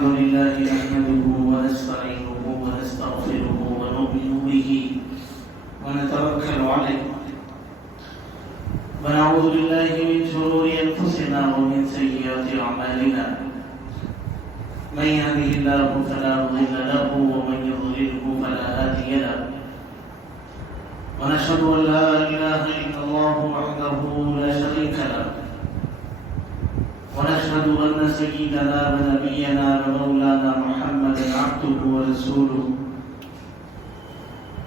الحمد لله نحمده ونستعينه ونستغفره ونؤمن به ونتوكل عليه ونعوذ بالله من شرور أنفسنا ومن سيئات أعمالنا من يهده الله فلا مضل له ومن يضلله فلا هادي له ونشهد أن لا إله إلا الله وحده لا شريك له ونشهد أن سيدنا ونبينا ومولانا محمدا عبده ورسوله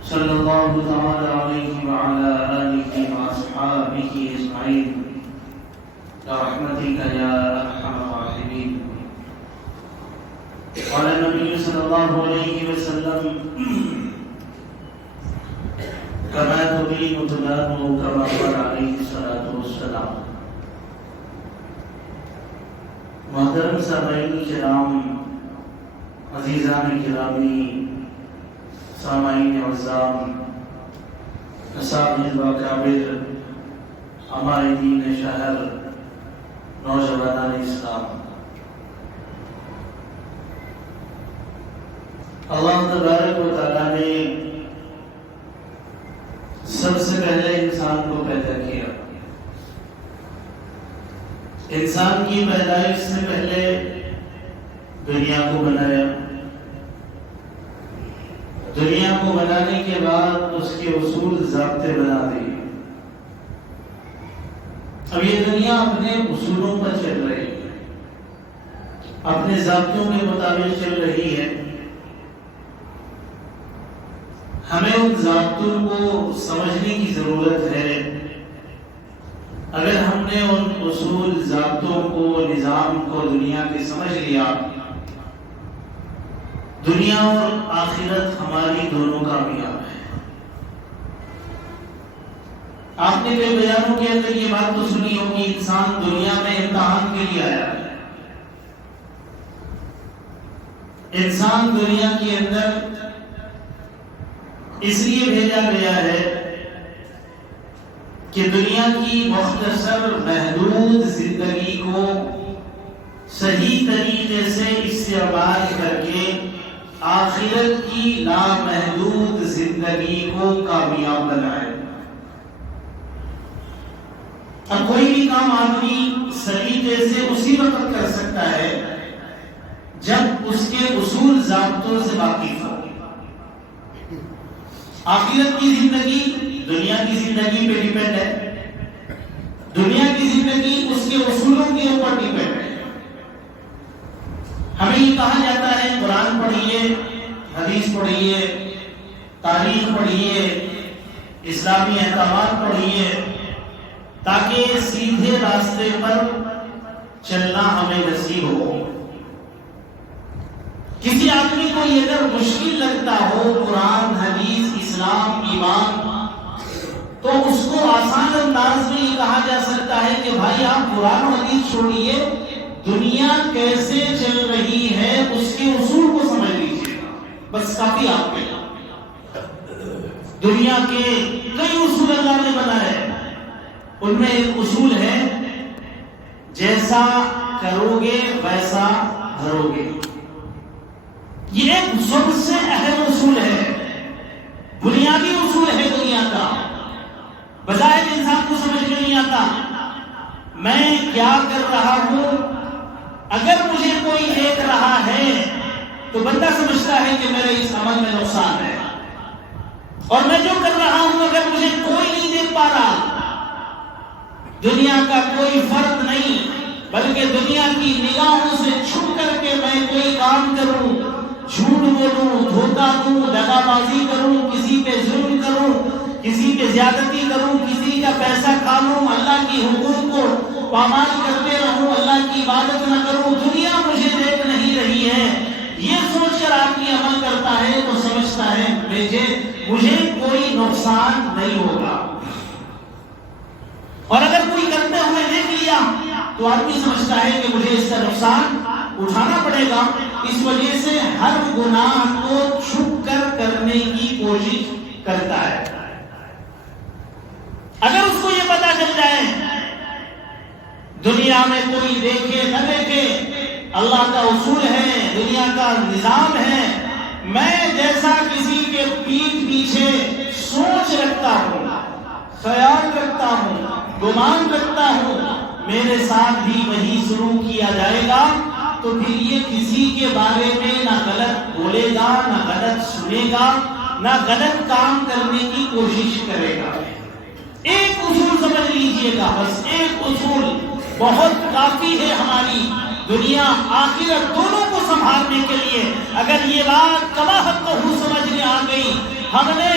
صلى الله تعالى عليه وعلى آله وأصحابه أجمعين برحمتك يا أرحم الراحمين. قال النبي صلى الله عليه وسلم كما تبين تبان كما قال عليه الصلاة والسلام. محترم سامعین کرام، عزیزان گرامی، سامعین اعظام، اساتذہ واکابر، عمائدین شہر، نوجوانان اسلام، اللہ تبارک و تعالیٰ نے سب سے پہلے انسان کو پیدا کیا. انسان کی پیدائش سے پہلے دنیا کو بنایا. دنیا کو بنانے کے بعد اس کے اصول ضابطے بنا دیے. اب یہ دنیا اپنے اصولوں پر چل رہی ہے، اپنے ضابطوں کے مطابق چل رہی ہے. ہمیں ان ضابطوں کو سمجھنے کی ضرورت ہے. اگر ہم نے ان اصول، ضابطوں کو، نظام کو دنیا کے سمجھ لیا، دنیا اور آخرت ہماری دونوں کامیاب ہے. آپ نے کئی بیانوں کے اندر یہ بات تو سنی ہوگی، انسان دنیا میں امتحان کے لیے آیا ہے. انسان دنیا کے اندر اس لیے بھیجا گیا ہے کہ دنیا کی مختصر محدود زندگی کو صحیح طریقے سے استعمال کر کے آخرت کی لامحدود زندگی کو کامیاب بنائے. اب کوئی بھی کام آدمی سلیقے سے اسی وقت کر سکتا ہے جب اس کے اصول ضابطوں سے واقف ہو. آخرت کی زندگی دنیا کی زندگی پہ ڈیپینڈ ہے، دنیا کی زندگی اس کے اصولوں کے اوپر ڈیپینڈ ہے. ہمیں یہ کہا جاتا ہے قرآن پڑھیے، حدیث پڑھیے، تاریخ پڑھیے، اسلامی احکامات پڑھیے، تاکہ سیدھے راستے پر چلنا ہمیں نصیب ہو. کسی آدمی کو یہ اگر مشکل لگتا ہو قرآن، حدیث، اسلام، ایمان، تو اس کو آسان انداز میں یہ کہا جا سکتا ہے کہ بھائی آپ قرآن و حدیث چھوڑیے، دنیا کیسے چل رہی ہے اس کے اصول کو سمجھ لیجیے، بس کافی آپ کے. دنیا کے کئی اصول اللہ نے بنائے، ان میں ایک اصول ہے جیسا کرو گے ویسا بھرو گے. یہ ایک سب سے اہم اصول ہے، بنیادی اصول ہے دنیا کا. بظاہر انسان کو سمجھ میں نہیں آتا میں کیا کر رہا ہوں. اگر مجھے کوئی دیکھ رہا ہے تو بندہ سمجھتا ہے کہ میرے اس عمل میں نقصان ہے، اور میں جو کر رہا ہوں اگر مجھے کوئی نہیں دیکھ پا رہا، دنیا کا کوئی فرد نہیں بلکہ دنیا کی نگاہوں سے چھپ کر کے میں کوئی کام کروں، جھوٹ بولوں، دھوکہ دوں، دغا بازی کروں، کسی پہ ظلم کروں، کسی پہ زیادتی کروں، کسی کا پیسہ کھا لوں، اللہ کی حقوق کو پامال کرتے رہوں، اللہ کی عبادت نہ کروں، دنیا مجھے دیکھ نہیں رہی ہے، یہ سوچ کر آدمی عمل کرتا ہے تو سمجھتا ہے مجھے کوئی نقصان نہیں ہوگا. اور اگر کوئی کرتے ہوئے دیکھ لیا تو آدمی سمجھتا ہے کہ مجھے اس کا نقصان اٹھانا پڑے گا. اس وجہ سے ہر گناہ کو چھپ کر کرنے کی کوشش کرتا ہے. اگر اس کو یہ پتا چل جائے دنیا میں کوئی دیکھے نہ دیکھے اللہ کا اصول ہے، دنیا کا نظام ہے. میں جیسا کسی کے پیٹھ پیچھے سوچ رکھتا ہوں، خیال رکھتا ہوں، گمان رکھتا ہوں، میرے ساتھ بھی وہی سلوک کیا جائے گا. تو پھر یہ کسی کے بارے میں نہ غلط بولے گا، نہ غلط سنے گا، نہ غلط کام کرنے کی کوشش کرے گا. ایک اصول سمجھ لیجئے گا، بس ایک اصول بہت کافی ہے ہماری دنیا آخرت دونوں کو سنبھالنے کے لیے. اگر یہ بات کما حق کو سمجھ میں آ گئی، ہم نے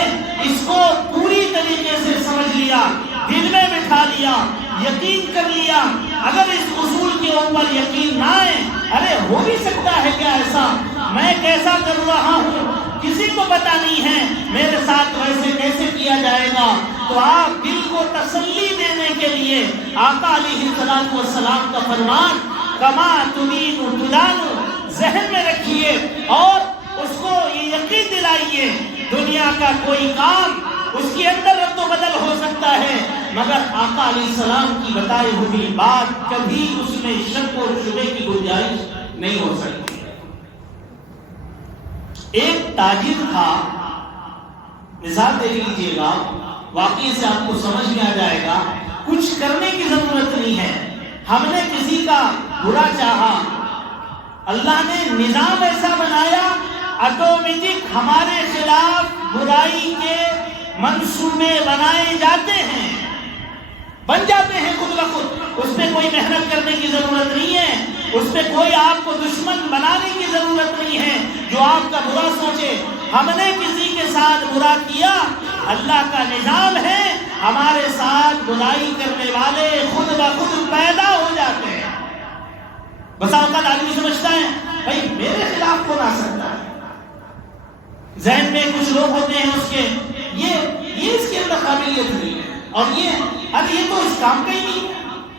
اس کو پوری طریقے سے سمجھ لیا، دل میں بٹھا لیا، یقین کر لیا. اگر اس اصول کے اوپر یقین نہ آئے، ارے ہو بھی سکتا ہے کیا ایسا، میں کیسا کر رہا ہوں کسی کو پتا نہیں ہے، میرے ساتھ ویسے کیسے کیا جائے گا. تو آپ دل کو تسلی دینے کے لیے آقا علیہ السلام کا فرمان کما تدین تدان ذہن میں رکھیے اور اس کو یہ یقین دلائیے. دنیا کا کوئی کام اس کے اندر رد و بدل ہو سکتا ہے، مگر آقا علیہ السلام کی بتائی ہوئی بات کبھی اس میں شک اور شبہ کی گنجائش نہیں ہو سکتی. ایک تاجر تھا، مثال دے لیجیے گا، واقعی سے آپ کو سمجھ میں آ جائے گا. کچھ کرنے کی ضرورت نہیں ہے، ہم نے کسی کا برا چاہا، اللہ نے نظام ایسا بنایا آٹومیٹک ہمارے خلاف برائی کے منصوبے بنائے جاتے ہیں، بن جاتے ہیں خود بخود. اس میں کوئی محنت کرنے کی ضرورت نہیں ہے، اس میں کوئی آپ کو دشمن بنانے کی ضرورت نہیں ہے جو آپ کا برا سوچے. ہم نے کسی کے ساتھ برا کیا، اللہ کا نظام ہے، ہمارے ساتھ برائی کرنے والے خود بخود پیدا ہو جاتے ہیں. بس اوقات آدمی سمجھتا ہے بھائی میرے خلاف کون آ سکتا ہے، ذہن میں کچھ لوگ ہوتے ہیں اس کے یہ اس کے اندر قابلیت نہیں ہے، اور یہ تو اس کام کا ہی نہیں ہے،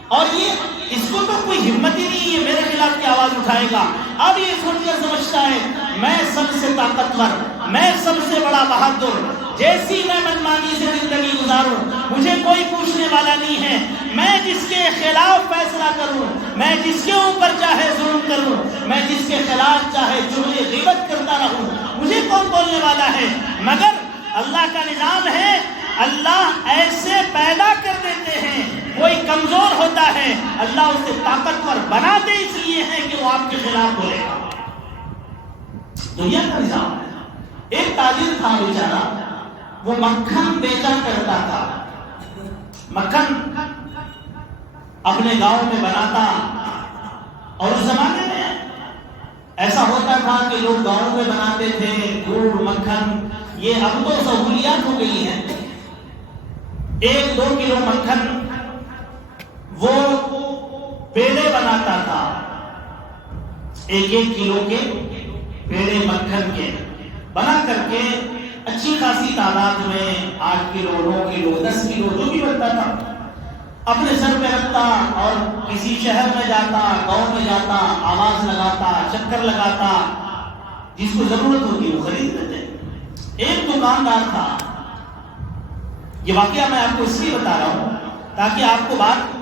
اور یہ اس کو تو کوئی ہمت ہی نہیں ہے میرے خلاف کی آواز اٹھائے گا. اب یہ سوچ کر سمجھتا ہے میں سب سے طاقتور، میں سب سے بڑا بہادر، جیسی میں منمانی سے زندگی گزاروں مجھے کوئی پوچھنے والا نہیں ہے. میں جس کے خلاف فیصلہ کروں، میں جس کے اوپر چاہے ظلم کروں، میں جس کے خلاف چاہے جملے غیبت کرتا رہوں، مجھے کون بولنے والا ہے. مگر اللہ کا نظام ہے، اللہ ایسے پیدا کر دیتے ہیں، کوئی کمزور ہوتا ہے اللہ اسے طاقتور بناتے اس لیے ہے کہ وہ آپ کے خلاف بولے گا. دنیا کا نظام ہے. ایک تاجر تھا بیچارہ، وہ مکھن بیچا کرتا تھا. مکھن اپنے گاؤں میں بناتا، اور اس زمانے میں ایسا ہوتا تھا کہ لوگ گاؤں میں بناتے تھے گڑ مکھن. یہ اب تو سہولیات ہو گئی ہیں، 1-2 کلو مکھن وہ پیڑے بناتا تھا، 1-1 کلو کے پیڑے مکھن کے بنا کر کے اچھی خاصی تعداد میں 8 کلو 9 کلو 10 کلو جو بھی بنتا تھا اپنے سر پہ رکھتا، اور کسی شہر میں جاتا، گاؤں میں جاتا، آواز لگاتا، چکر لگاتا، جس کو ضرورت ہوتی وہ خرید لیتے. ایک دکاندار تھا، یہ واقعہ میں آپ کو اس لیے بتا رہا ہوں تاکہ آپ کو بات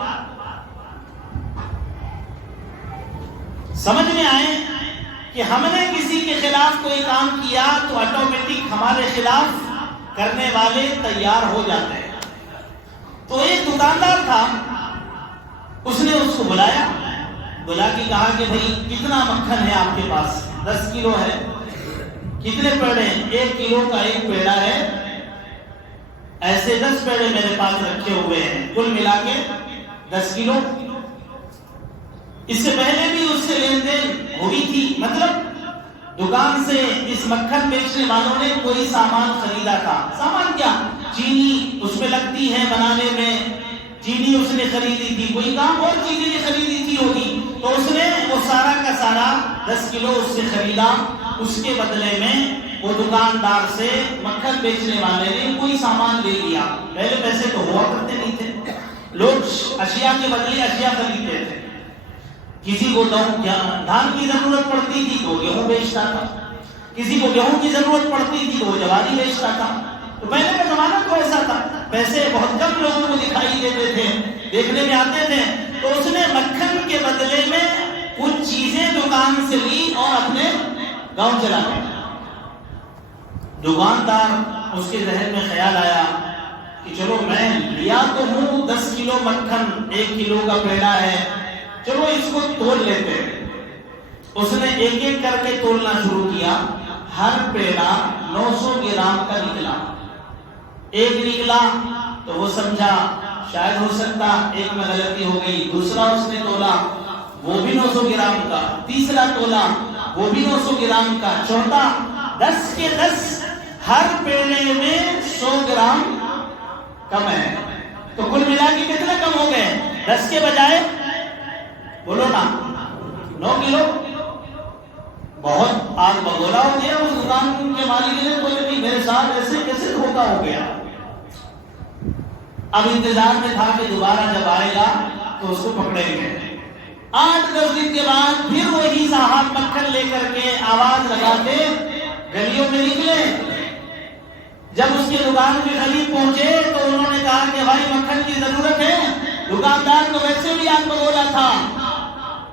سمجھ میں آئے کہ ہم نے کسی کے خلاف کوئی کام کیا تو آٹومیٹک ہمارے خلاف کرنے والے تیار ہو جاتے ہیں. تو ایک دکاندار تھا، اس نے اس کو بلا کے کہا کہ بھئی کتنا مکھن ہے آپ کے پاس؟ 10 کلو ہے. کتنے پیڑے ہیں؟ 1 کلو کا 1 پیڑا ہے. ایسے 10 پیڑے میرے پاس رکھے ہوئے ہیں، کل ملا کے 10 کلو. اس سے پہلے بھی اس سے لین دین ہوئی تھی، مطلب دکان سے اس مکھن بیچنے والوں نے کوئی سامان خریدا تھا. سامان کیا؟ چینی اس میں لگتی ہے بنانے میں، چینی اس نے خریدی تھی، کوئی کام اور چیزیں نے خریدی تھی ہوگی، تو اس نے وہ سارا کا سارا 10 کلو اس سے خریدا. اس کے بدلے میں وہ دکاندار سے مکھن بیچنے والے نے کوئی سامان لے لیا. پہلے پیسے تو ہوا کرتے نہیں تھے، لوگ اشیاء کے بدلے اشیاء خریدتے تھے. کسی کو دھان کی ضرورت پڑتی تھی تو گیہوں بیچتا تھا، کسی کو گیہوں کی ضرورت پڑتی تھی تو وہ جواری بیچتا تھا. تو پہلے کا زمانہ تو ایسا تھا، پیسے بہت کم لوگوں کو دکھائی دیتے تھے، دیکھنے میں آتے تھے. تو اس نے مکھن کے بدلے میں کچھ چیزیں گاؤں چلا گیا۔ دکاندار اس کے ذہن میں خیال آیا کہ چلو میں لیا تو ہوں 10 کلو مکھن، 1 کلو کا پیڑا ہے، چلو اس کو تول لیتے ہیں۔ اس نے ایک ایک کر کے تولنا شروع کیا، ہر پیڑا 900 گرام کا نکلا۔ ایک نکلا تو وہ سمجھا شاید ہو سکتا ایک میں غلطی ہو گئی، دوسرا اس نے تولا وہ بھی 900 گرام کا، تیسرا تولا وہ بھی 900 گرام کا، چوتھا 10 کے 10، ہر پیڑے میں 100 گرام کم ہے۔ تو کل ملا کے کتنے کم ہو گئے؟ 10 کے بجائے بولو نا 9 کلو۔ بہت آگ بگولا ہو گیا اس دکان کے مالک نے، بولے نہیں میرے ساتھ ایسے کیسے دھوکا ہو گیا۔ اب انتظار میں تھا کہ دوبارہ جب آئے گا تو اس کو پکڑیں گے۔ 8-10 دن کے بعد پھر وہی صاحب مکھن لے کر کے آواز لگاتے گلیوں میں نکلے۔ جب اس کی دکان کے قریب پہنچے تو انہوں نے کہا کہ بھائی مکھن کی ضرورت ہے۔ دکاندار تو ویسے بھی آگ بگولا تھا،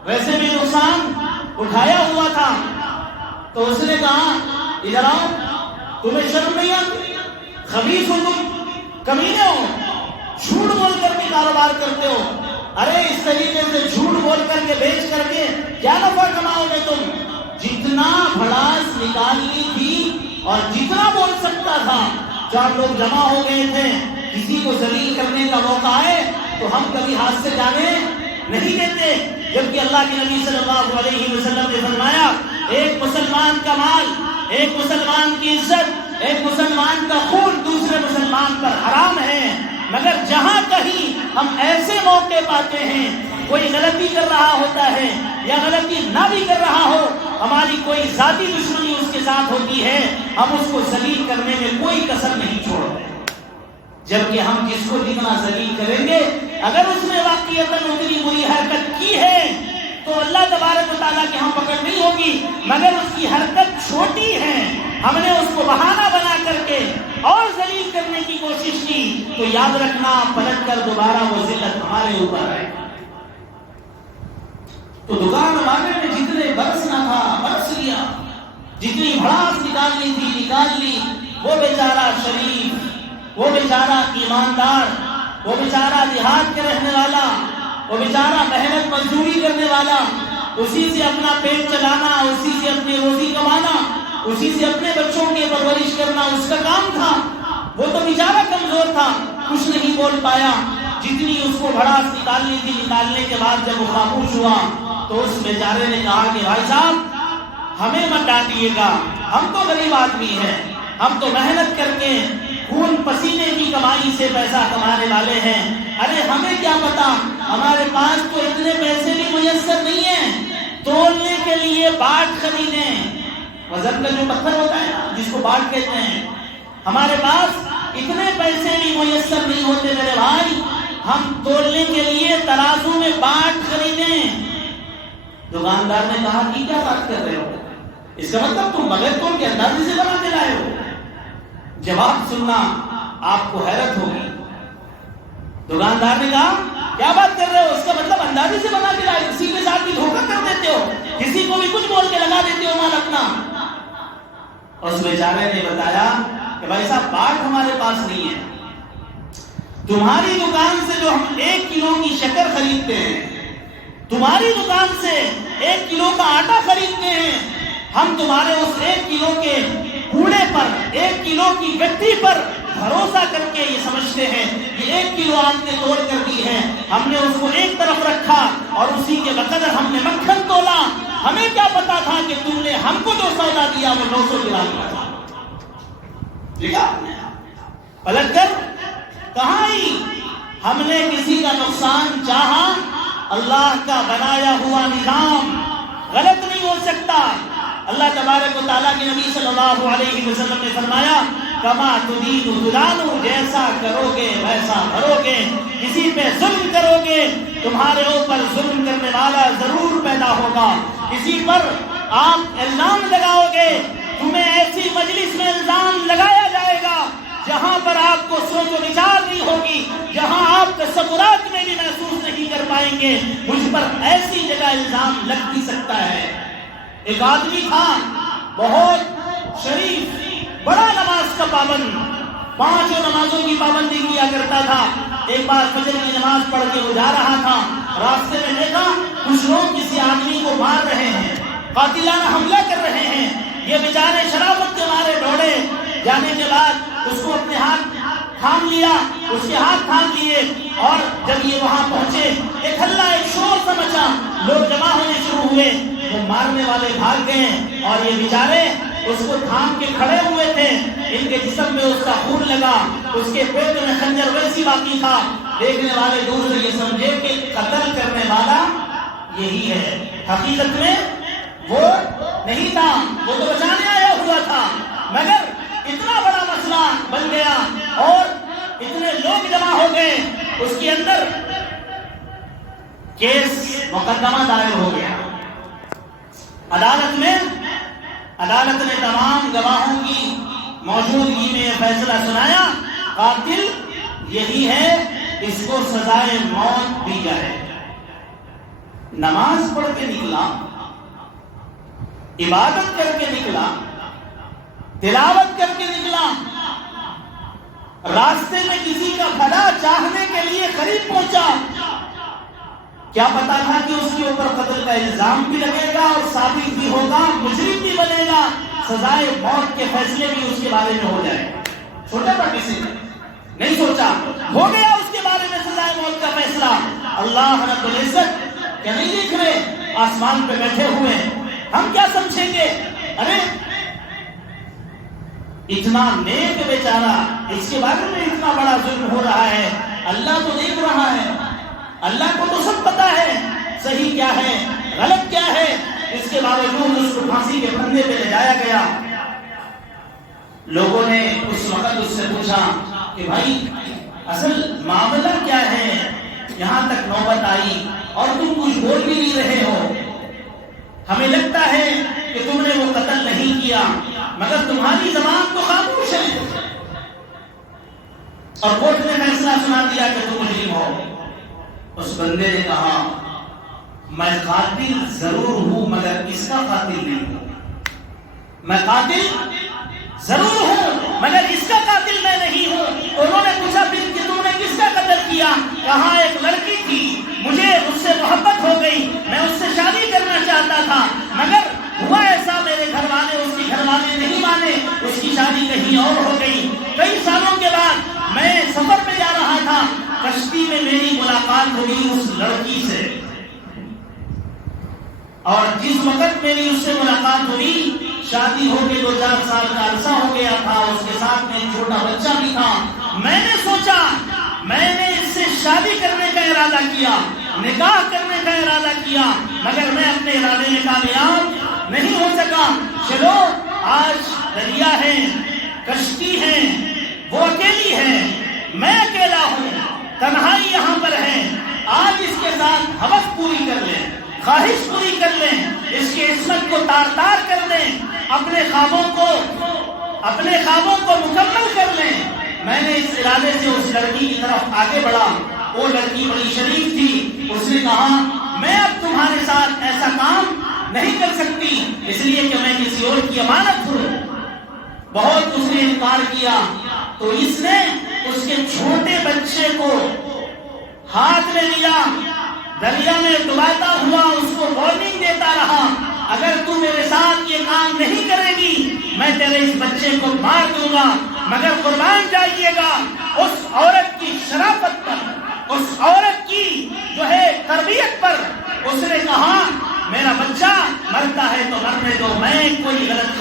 ویسے بھی نقصان اٹھایا ہوا تھا، تو اس نے کہا ادھر آؤ، تمہیں شرم نہیں آتی؟ خبیث ہو تم، کمینے ہو، جھوٹ بول کر کے کاروبار کرتے ہو۔ ارے اس طریقے سے جھوٹ بول کر کے بیچ کر کے کیا نفع کماؤ گے تم؟ جتنا بھڑاس نکالنی تھی اور جتنا بول سکتا تھا، 4 لوگ جمع ہو گئے تھے، کسی کو ذلیل کرنے کا موقع آئے تو ہم کبھی ہاتھ سے جانے نہیں دیتے، جبکہ اللہ کے نبی صلی اللہ علیہ وسلم نے فرمایا ایک مسلمان کا مال، ایک مسلمان کی عزت، ایک مسلمان کا خون دوسرے مسلمان پر حرام ہے، مگر جہاں کہیں ہم ایسے موقع پاتے ہیں کوئی غلطی کر رہا ہوتا ہے یا غلطی نہ بھی کر رہا ہو، ہماری کوئی ذاتی دشمنی اس کے ساتھ ہوتی ہے، ہم اس کو ذلیل کرنے میں کوئی کسر نہیں چھوڑتے، جبکہ ہم جس کو جتنا ذلیل کریں گے اگر اس نے واقعیتاً اتنی بری حرکت کی ہے تو اللہ تبارک و تعالیٰ کی ہم پکڑ نہیں ہوگی، مگر اس کی حرکت چھوٹی ہے، ہم نے اس کو بہانہ بنا کر کے اور ذلیل کرنے کی کوشش کی تو یاد رکھنا پلٹ کر دوبارہ وہ ذلت ہمارے اوپر ہے۔ تو دکان والے نے جتنے برسنا تھا برس لیا، جتنی بھڑاس نکالنی تھی نکال لی۔ وہ بیچارہ شریف، وہ بیچارہ ایماندار، وہ بیچارہ دیہات کے رہنے والا، وہ بیچارہ محنت مزدوری کرنے والا، اسی سے اپنا پیٹ چلانا، اسی سے اپنی روزی کمانا، اسی سے اپنے بچوں کی پرورش کرنا اس کا کام تھا۔ وہ تو بیچارہ کمزور تھا، کچھ نہیں بول پایا، جتنی اس کو بھڑاس نکالنی تھی نکالنے کے بعد جب وہ خاموش ہوا تو اس بیچارے نے کہا کہ بھائی صاحب ہمیں مت ڈانٹیے گا، ہم تو غریب آدمی ہیں، ہم تو محنت کر کے خون پسینے کی کمائی سے پیسہ کمانے والے ہیں، ارے ہمیں کیا پتا، ہمارے پاس تو اتنے پیسے بھی میسر نہیں ہیں تولنے کے لیے باٹ خریدیں، وزن کا جو پتھر ہوتا ہے جس کو باٹ کہتے ہیں، ہمارے پاس اتنے پیسے بھی میسر نہیں ہوتے میرے بھائی، ہم تولنے کے لیے ترازو میں باٹ خریدیں۔ دکاندار نے کہا کہ کیا بات کر رہے ہو؟ اس کا مطلب تم بغیر تول کے اندازے سے بنا کے لائے ہو؟ جواب سننا آپ کو حیرت ہوگی۔ دکاندار نے کہا کیا بات کر رہے ہو؟ اس کا مطلب اندازے سے بنا کے لائے، کسی کے ساتھ بھی دھوکہ کر دیتے ہو، کسی کو بھی کچھ بول کے لگا دیتے ہو مال اپنا۔ اس بیچارے نے بتایا کہ بھائی صاحب باٹ ہمارے پاس نہیں ہے، تمہاری دکان سے جو ہم 1 کلو کی شکر خریدتے ہیں، تمہاری دکان سے 1 کلو کا آٹا خریدتے ہیں، ہم تمہارے اس 1 کلو کے کوڑے پر، 1 کلو کی گٹی پر بھروسہ کر کے یہ سمجھتے ہیں کہ 1 کلو آپ نے توڑ کر دی ہے، ہم نے اس کو ایک طرف رکھا اور اسی کے بقدر ہم نے مکھن تولا، ہمیں کیا پتا تھا کہ تم نے ہم کو جو سودا دیا وہ 900 گرام کا تھا۔ دیکھا پلٹ کر کہاں آئی؟ ہم نے کسی کا نقصان چاہا، اللہ کا بنایا ہوا نظام غلط نہیں ہو سکتا۔ اللہ تبارک و تعالیٰ کے نبی صلی اللہ علیہ وسلم نے فرمایا کما تدین تدان، جیسا کرو گے ویسا بھرو گے، کسی پہ ظلم کرو گے تمہارے اوپر ظلم کرنے والا ضرور پیدا ہوگا، کسی پر آپ الزام لگاؤ گے تمہیں ایسی مجلس میں الزام لگایا جائے گا جہاں پر آپ کو سوچ و وچار نہیں ہوگی، جہاں آپ تصورات میں بھی محسوس نہیں کر پائیں گے، مجھ پر ایسی جگہ الزام لگ بھی سکتا ہے۔ ایک آدمی تھا بہت شریف، بڑا نماز کا پابند، 5 نمازوں کی پابندی کیا کرتا تھا. ایک بار فجر کی نماز پڑھ کے وہ جا رہا تھا، راستے میں دیکھا کچھ لوگ کسی آدمی کو مار رہے ہیں، قاتلانہ حملہ کر رہے ہیں. یہ بیچارے شرافت کے مارے دوڑے، جانے کے بعد اس کو اپنے ہاتھ تھام لیا، اس کے ہاتھ تھام لیے، اور جب یہ وہاں پہنچے ایک ہلہ، ایک شور سا مچا، لوگ جمع ہونے شروع ہوئے. وہ مارنے والے بھاگ گئے اور یہ بیچارے اس کو تھام کے کھڑے ہوئے تھے. ان کے جسم میں اس کا خون لگا، اس کے پیٹ میں خنجر ویسی باقی تھا. دیکھنے والے دور سے یہ سمجھے کہ قتل کرنے والا یہی ہے. حقیقت میں وہ نہیں تھا، وہ تو بچانے آیا ہوا تھا، مگر اتنا بڑا مسئلہ بن گیا اور اتنے لوگ جمع ہو گئے، اس کے اندر کیس مقدمہ دائر ہو گیا. عدالت نے تمام گواہوں کی موجودگی میں یہ فیصلہ سنایا، قاتل یہی ہے، اس کو سزائے موت دی جائے. نماز پڑھ کے نکلا، عبادت کر کے نکلا، تلاوت کر کے نکلا، راستے میں کسی کا بھلا چاہنے کے لیے قریب پہنچا. کیا پتا تھا کہ اس کے اوپر قتل کا الزام بھی لگے گا اور ثابت بھی ہوگا، مجرم بھی بنے گا، سزائے موت کے فیصلے بھی اس کے بارے میں ہو جائے. چھوٹا تھا، کسی نے نہیں سوچا، ہو گیا اس کے بارے میں سزائے موت کا فیصلہ. اللہ رب العزت کیا نہیں دیکھ رہے؟ آسمان پہ بیٹھے ہوئے، ہم کیا سمجھیں گے؟ ارے اتنا نیک بیچارہ، اس کے بارے میں اتنا بڑا ظلم ہو رہا ہے، اللہ تو دیکھ رہا ہے، اللہ کو تو سب پتا ہے صحیح کیا ہے غلط کیا ہے. اس کے باوجود اس کو پھانسی کے پھندے پہ لے جایا گیا. لوگوں نے اس وقت اس سے پوچھا کہ بھائی اصل معاملہ کیا ہے، یہاں تک نوبت آئی اور تم کچھ بول بھی نہیں رہے ہو. ہمیں لگتا ہے کہ تم نے وہ قتل نہیں کیا، مگر تمہاری زبان تو خاموش ہے. اور کورٹ نے فیصلہ سنا دیا کہ تم مجرم ہو. اس بندے نے کہا میں قاتل ضرور ہوں مگر اس کا قاتل نہیں ہوں. میں قاتل ضرور ہوں مگر اس کا قاتل میں نہیں ہوں. انہوں نے پوچھا پھر کہ تم نے کس کا قتل کیا؟ کہا ایک لڑکی تھی، مجھے اس سے محبت ہو گئی، میں اس سے شادی کرنا چاہتا تھا، مگر ہوا ایسا میرے گھر والے، اس کے گھر والے نہیں مانے، اس کی شادی کہیں اور ہو گئی. کئی سالوں کے بعد میں سفر پہ جا رہا تھا، کشتی میں میری ملاقات ہوئی اس لڑکی سے، اور جس وقت میری اس سے ملاقات ہوئی شادی ہو کے 2-4 سال کا عرصہ ہو گیا تھا، اس کے ساتھ میں ایک چھوٹا بچہ بھی تھا. میں نے سوچا، میں نے اس سے شادی کرنے کا ارادہ کیا، نکاح کرنے کا ارادہ کیا، مگر میں اپنے ارادے میں کامیاب نہیں ہو سکا. چلو آج دریا ہے، کشتی ہے، وہ اکیلی ہے، میں اکیلا ہوں، تنہائی یہاں پر ہے، آج اس کے ساتھ ہوس پوری کر لیں، خواہش پوری کر لیں، اس کی عصمت کو تار تار کر لیں، اپنے خوابوں کو مکمل کر لیں. میں نے اس ارادے سے اس لڑکی کی طرف آگے بڑھا. وہ لڑکی بڑی شریف تھی، اس نے کہا میں اب تمہارے ساتھ ایسا کام نہیں کر سکتی، اس لیے کہ میں کسی اور کی امانت ہوں. بہت اس نے انکار کیا تو اس نے اس کے چھوٹے بچے کو ہاتھ میں لیا، دریا میں ڈباتا ہوا اس کو وارننگ دیتا رہا، اگر تو میرے ساتھ یہ کام نہیں کرے گی میں تیرے اس بچے کو مار دوں گا. مگر قربان جائیے گا اس عورت کی شرافت پر، اس عورت کی جو ہے تربیت پر. اس نے کہا میرا بچہ مرتا ہے تو مرنے دو، میں کوئی غلط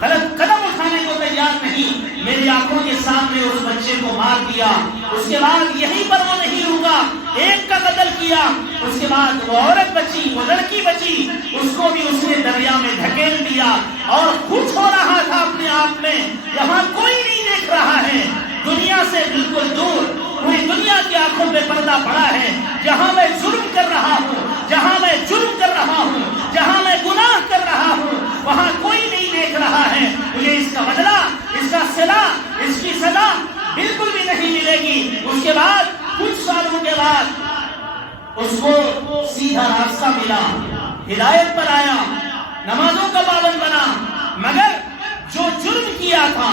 قدم اٹھانے کو تیار نہیں. میری آنکھوں کے سامنے اس بچے کو مار دیا. اس کے بعد یہیں پر وہ نہیں رکا، ایک کا قتل کیا، اس کے بعد وہ عورت بچی، وہ لڑکی بچی، اس کو بھی اس نے دریا میں دھکیل دیا اور خوش ہو رہا تھا اپنے آپ میں. یہاں کوئی نہیں دیکھ رہا ہے، دنیا سے بالکل دور، پوری دنیا کی آنکھوں پہ پردہ پڑا ہے. جہاں میں ظلم کر رہا ہوں، جہاں میں جرم کر رہا ہوں، جہاں میں گناہ کر رہا ہوں، وہاں کوئی نہیں دیکھ رہا ہے. مجھے اس کا بدلہ، اس کا صلہ، اس کی سزا بالکل بھی نہیں ملے گی. اس کے بعد کچھ سالوں کے بعد اس کو سیدھا راستہ ملا، ہدایت پر آیا، نمازوں کا پابند بنا، مگر جو جرم کیا تھا،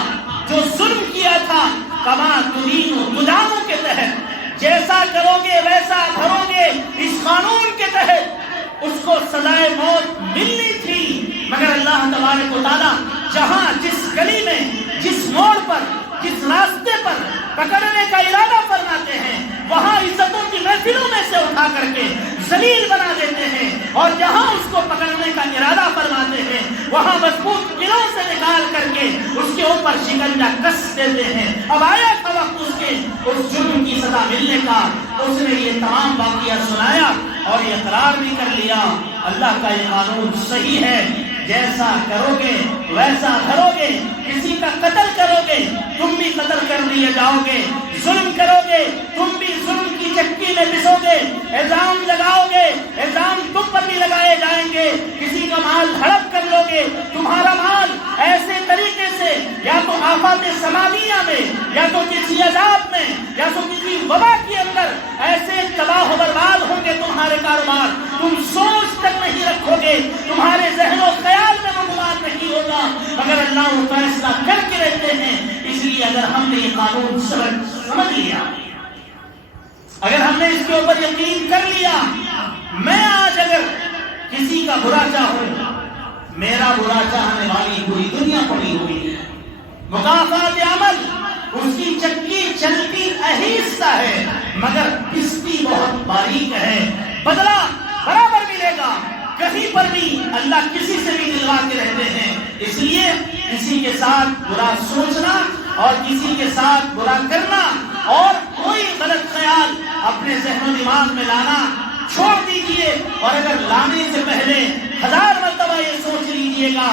جو ظلم کیا تھا، کما تدین تدان کے تحت جیسا کرو گے ویسا بھرو گے، اس قانون کے تحت اس کو سزائے موت ملنی تھی، مگر اللہ تبارک و تعالیٰ جہاں جس گلی میں، جس موڑ پر، جس راستے پر پکڑنے کا ارادہ فرماتے ہیں، وہاں عزتوں کی محفلوں میں سے اٹھا کر کے ذلیل بنا دیتے ہیں، اور جہاں اس کو پکڑنے کا ارادہ فرماتے ہیں وہاں مضبوط قلعوں سے نکال کر کے اس کے اوپر شکنجہ کس دیتے ہیں۔ اب آیا تھا وقت اس جرم کی سزا ملنے کا، اس نے یہ تمام واقعہ سنایا اور یہ اقرار بھی کر لیا اللہ کا یہ قانون صحیح ہے، جیسا کرو گے ویسا بھرو گے، کسی کا قتل کرو گے تم بھی قتل کر دیے جاؤ گے، ظلم کرو گے تم بھی ظلم کی چکی میں پسو گے، الزام لگاؤ گے الزام تم پر بھی لگائے جائیں گے، کسی کا مال ہڑپ کر لو گے، تمہارا مال ایسے طریقے سے یا تو آفات سماویہ میں، یا تو کسی عذاب میں، یا تو کسی وبا کے اندر ایسے تباہ و برباد ہوں گے تمہارے کاروبار، تم سوچ تک نہیں رکھو گے، تمہارے ذہن و خیال میں وہ گمان نہیں ہوگا، مگر اللہ وہ فیصلہ کر کے رہتے ہیں۔ اس لیے اگر ہم نے یہ قانون سمجھ لیا، اگر ہم نے اس کے اوپر یقین کر لیا، میں آج اگر کسی کا برا چاہوں، میرا برا چاہنے والی پوری دنیا پڑی ہوئی ہے، مکافات عمل اس کی چکی چلتی آہستہ ہے مگر پستی بہت باریک ہے، بدلہ برابر ملے گا، کہیں پر بھی اللہ کسی سے بھی دلوا کے رہتے ہیں۔ اس لیے کسی کے ساتھ برا سوچنا اور کسی کے ساتھ برا کرنا اور کوئی غلط خیال اپنے ذہن و دماغ میں لانا چھوڑ دیجئے، اور اگر لانے سے پہلے 1000 مرتبہ یہ سوچ لیجئے گا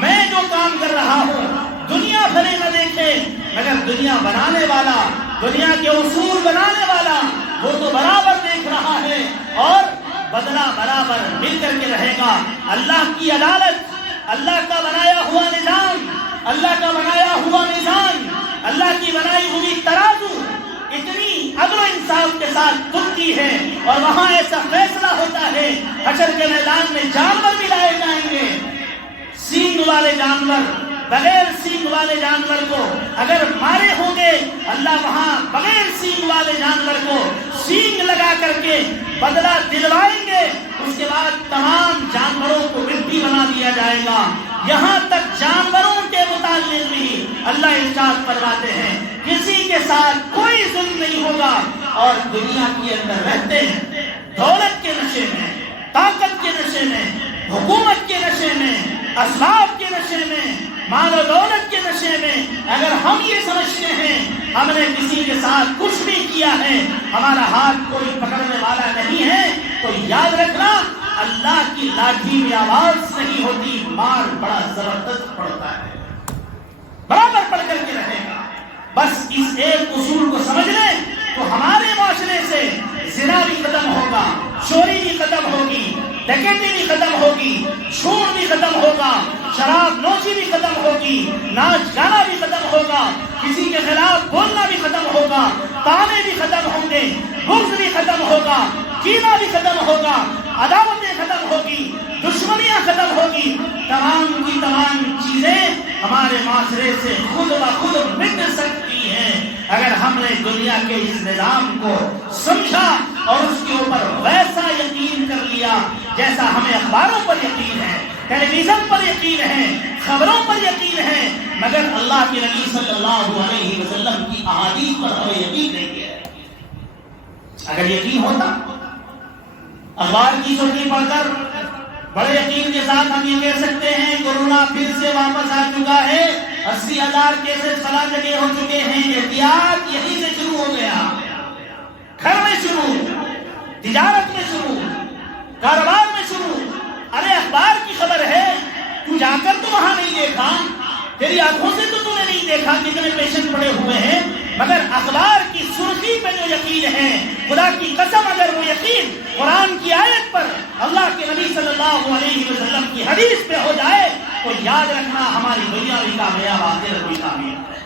میں جو کام کر رہا ہوں دنیا بھلے نہ دیکھے مگر دنیا بنانے والا، دنیا کے اصول بنانے والا وہ تو برابر دیکھ رہا ہے، اور بدلہ برابر مل کر کے رہے گا۔ اللہ کی عدالت، اللہ کا بنایا ہوا نظام، اللہ کا بنایا ہوا نظام، اللہ کی بنائی ہوئی ترازو اتنی عدل و انصاف کے ساتھ تلتی ہے، اور وہاں ایسا فیصلہ ہوتا ہے حشر کے میدان میں جانور بھی لائے جائیں گے، سینگ والے جانور بغیر سینگ والے جانور کو اگر مارے ہوں گے، اللہ وہاں بغیر سینگ والے جانور کو سینگ لگا کر کے بدلہ دلوائیں گے، اس کے بعد تمام جانوروں کو مٹی بنا دیا جائے گا۔ یہاں تک جانوروں کے متعلق بھی اللہ ارشاد فرماتے ہیں کسی کے ساتھ کوئی ظلم نہیں ہوگا، اور دنیا کے اندر رہتے ہیں دولت کے نشے میں، طاقت کے نشے میں، حکومت کے نشے میں، اسباب کے نشے میں، مال و دولت کے نشے میں، اگر ہم یہ سمجھتے ہیں ہم نے کسی کے ساتھ کچھ بھی کیا ہے، ہمارا ہاتھ کوئی پکڑنے والا نہیں ہے، تو یاد رکھنا اللہ کی لاٹھی میں آواز نہیں ہوتی، مار بڑا زبردست پڑتا ہے، برابر پڑھ کر کے رہے گا۔ بس اس ایک اصول کو سمجھ لیں تو ہمارے معاشرے سے زنا بھی ختم ہوگا، چوری بھی ختم ہوگی، ڈکیتی بھی ختم ہوگی، جھوٹ بھی ختم ہوگا، شراب نوشی بھی ختم ہوگی، ناچ گانا بھی ختم ہوگا، کسی کے خلاف بولنا بھی ختم ہوگا، طعنے بھی ختم ہوں گے، بغض بھی ختم ہوگا، کینہ بھی ختم ہوگا، عداوتیں ختم ہوگی، دشمنیاں ختم ہوگی، تمام کی تمام چیزیں ہمارے معاشرے سے خود بخود مٹ سکتی ہیں اگر ہم نے دنیا کے اس نظام کو سمجھا اور اس کے اوپر ویسا یقین کر لیا جیسا ہمیں اخباروں پر یقین ہے، ٹیلی ویژن پر یقین ہے، خبروں پر یقین ہے، مگر اللہ کے نبی صلی اللہ علیہ وسلم کی احادیث پر ہمیں یقین نہیں ہے۔ اگر یقین ہوتا، اخبار کی سرخی پڑھ کر بڑے یقین کے ساتھ ہم یہ کہہ سکتے ہیں کورونا پھر سے واپس آ چکا ہے، 80,000 کیسز فلاں جگہ ہو چکے ہیں، احتیاط یہیں سے شروع ہو گیا، گھر میں شروع، تجارت میں شروع، کاروبار میں شروع۔ ارے اخبار کی خبر ہے، تو جا کر تو وہاں نہیں دیکھا، تیری آنکھوں سے تو نے نہیں دیکھا کتنے پیشنٹ پڑے ہوئے ہیں، مگر اخبار کی سرخی پہ جو یقین ہے، خدا کی قسم اگر وہ یقین قرآن کی آیت پر، اللہ کے نبی صلی اللہ علیہ وسلم کی حدیث پہ ہو جائے تو یاد رکھنا ہماری دنیا بھی کامیاب، آخرت بھی کامیاب ہے۔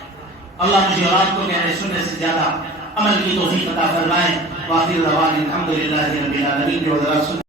اللہ مجھے اور آپ کو کہنے سننے سے زیادہ عمل کی توفیق عطا فرمائے۔ وآخر دعوانا الحمدللہ رب العالمین۔